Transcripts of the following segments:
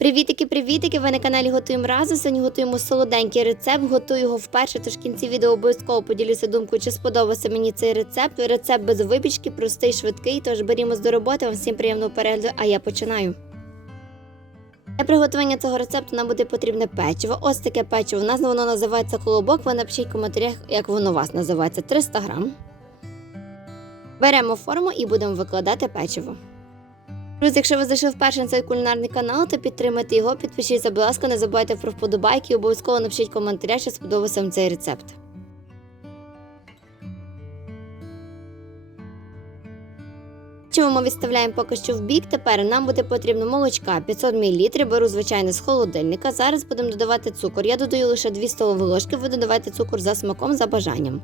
Привітики, привітики! Ви на каналі Готуємо разом. Сьогодні готуємо солоденький рецепт. Готую його вперше, тож в кінці відео обов'язково поділюся думкою, чи сподобався мені цей рецепт. Рецепт без випічки, простий, швидкий. Тож берімось до роботи. Вам всім приємного перегляду, а я починаю. Для приготування цього рецепту нам буде потрібне печиво. Ось таке печиво. У нас воно називається колобок. Ви напишіть в коментарях, як воно у вас називається. 300 грам. Беремо форму і будемо викладати печиво. Друзі, якщо ви зайшли вперше на цей кулінарний канал, то підтримайте його, підпишіться, будь ласка, не забувайте про вподобайки і обов'язково напишіть коментаря, що сподобався вам цей рецепт. Чому ми відставляємо поки що в бік. Тепер нам буде потрібно молочка 500 мл, беру звичайне з холодильника. Зараз будемо додавати цукор. Я додаю лише 2 столові ложки, ви додавайте цукор за смаком, за бажанням.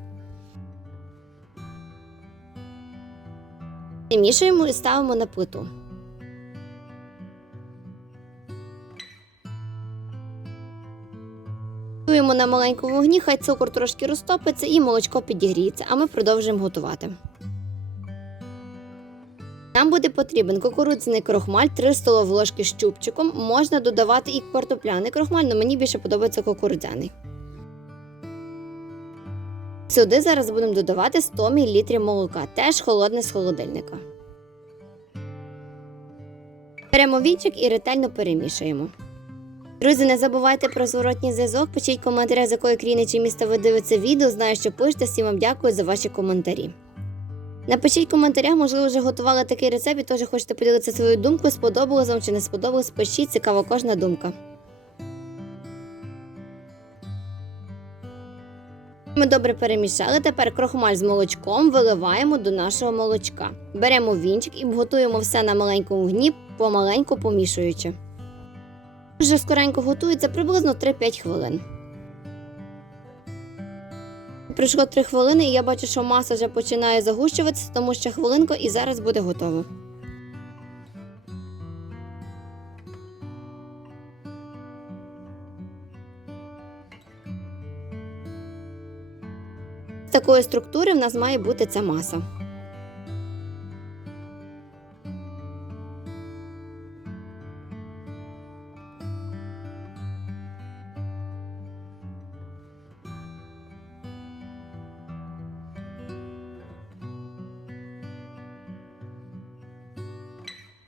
Мішаємо і ставимо на плиту. Готуємо на маленькому вогні, хай цукор трошки розтопиться і молочко підігріється, а ми продовжуємо готувати. Нам буде потрібен кукурудзяний крохмаль, 3 столові ложки з чубчиком. Можна додавати і картопляний крохмаль, але мені більше подобається кукурудзяний. Сюди зараз будемо додавати 100 мл молока, теж холодне з холодильника. Беремо вінчик і ретельно перемішуємо. Друзі, не забувайте про зворотній зв'язок. Пишіть в коментарях, з якої країни чи міста ви дивитеся відео. Знаю, що пишете. Всім вам дякую за ваші коментарі. Напишіть в коментарях, можливо, вже готували такий рецепт і теж хочете поділитися своєю думкою, сподобалось вам чи не сподобалось. Пишіть, цікава кожна думка. Ми добре перемішали. Тепер крохмаль з молочком виливаємо до нашого молочка. Беремо вінчик і готуємо все на маленькому вогні, помаленьку помішуючи. Вже скоренько готується приблизно 3-5 хвилин. Пройшло 3 хвилини, і я бачу, що маса вже починає загущуватися, тому ще хвилинку і зараз буде готово. З такої структури в нас має бути ця маса.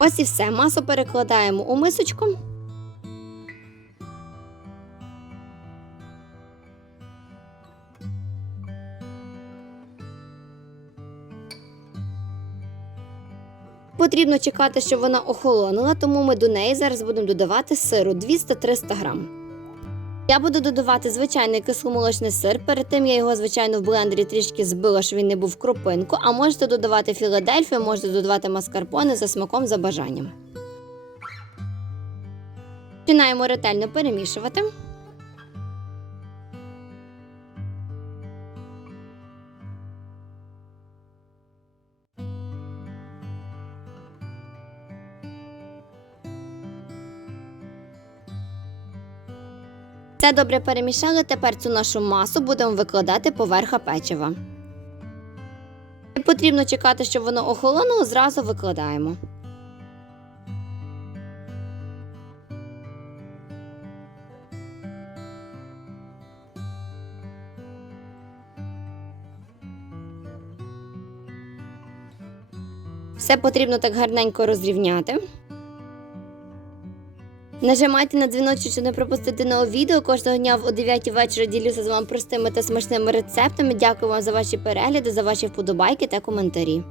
Ось і все. Масу перекладаємо у мисочку. Потрібно чекати, щоб вона охолонула, тому ми до неї зараз будемо додавати сиру 200-300 грам. Я буду додавати звичайний кисломолочний сир. Перед тим я його, звичайно, в блендері трішки збила, щоб він не був кропинку. А можете додавати філадельфію, можете додавати маскарпоне за смаком за бажанням. Починаємо ретельно перемішувати. Все добре перемішали. Тепер цю нашу масу будемо викладати поверха печива. Не потрібно чекати, щоб воно охолонуло, зразу викладаємо. Все потрібно так гарненько розрівняти. Нажимайте на дзвіночок, щоб не пропустити нове відео. Кожного дня о 9 вечора ділюся з вами простими та смачними рецептами. Дякую вам за ваші перегляди, за ваші вподобайки та коментарі.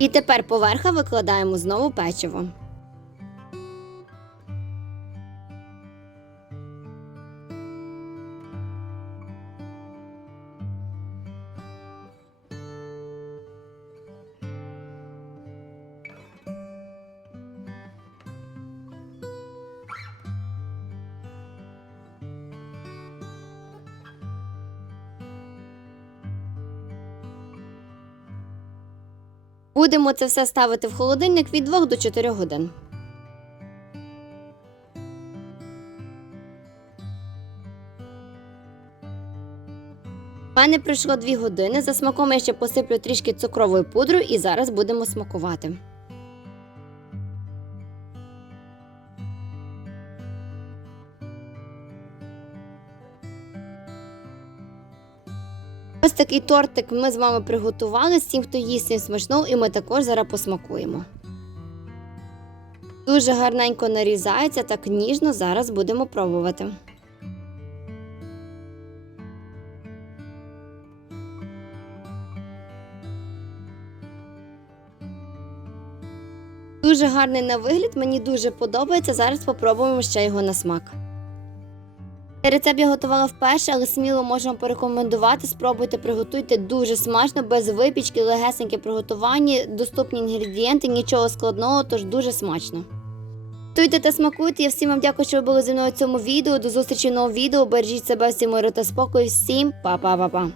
І тепер поверха викладаємо знову печиво. Будемо це все ставити в холодильник від 2 до 4 годин. У мене пройшло 2 години. За смаком я ще посиплю трішки цукровою пудрою і зараз будемо смакувати. Ось такий тортик ми з вами приготували. Всім, хто їсть всім смачного, і ми також зараз посмакуємо. Дуже гарненько нарізається, так ніжно зараз будемо пробувати. Дуже гарний на вигляд, мені дуже подобається. Зараз спробуємо ще його на смак. Рецепт я готувала вперше, але сміло можемо порекомендувати. Спробуйте, приготуйте дуже смачно, без випічки, легесеньке приготування, доступні інгредієнти, нічого складного, тож дуже смачно. Туйте та смакуйте. Я всім вам дякую, що ви були зі мною в цьому відео. До зустрічі в новому відео. Бережіть себе, всім миру та спокою. Всім па-па-па-па.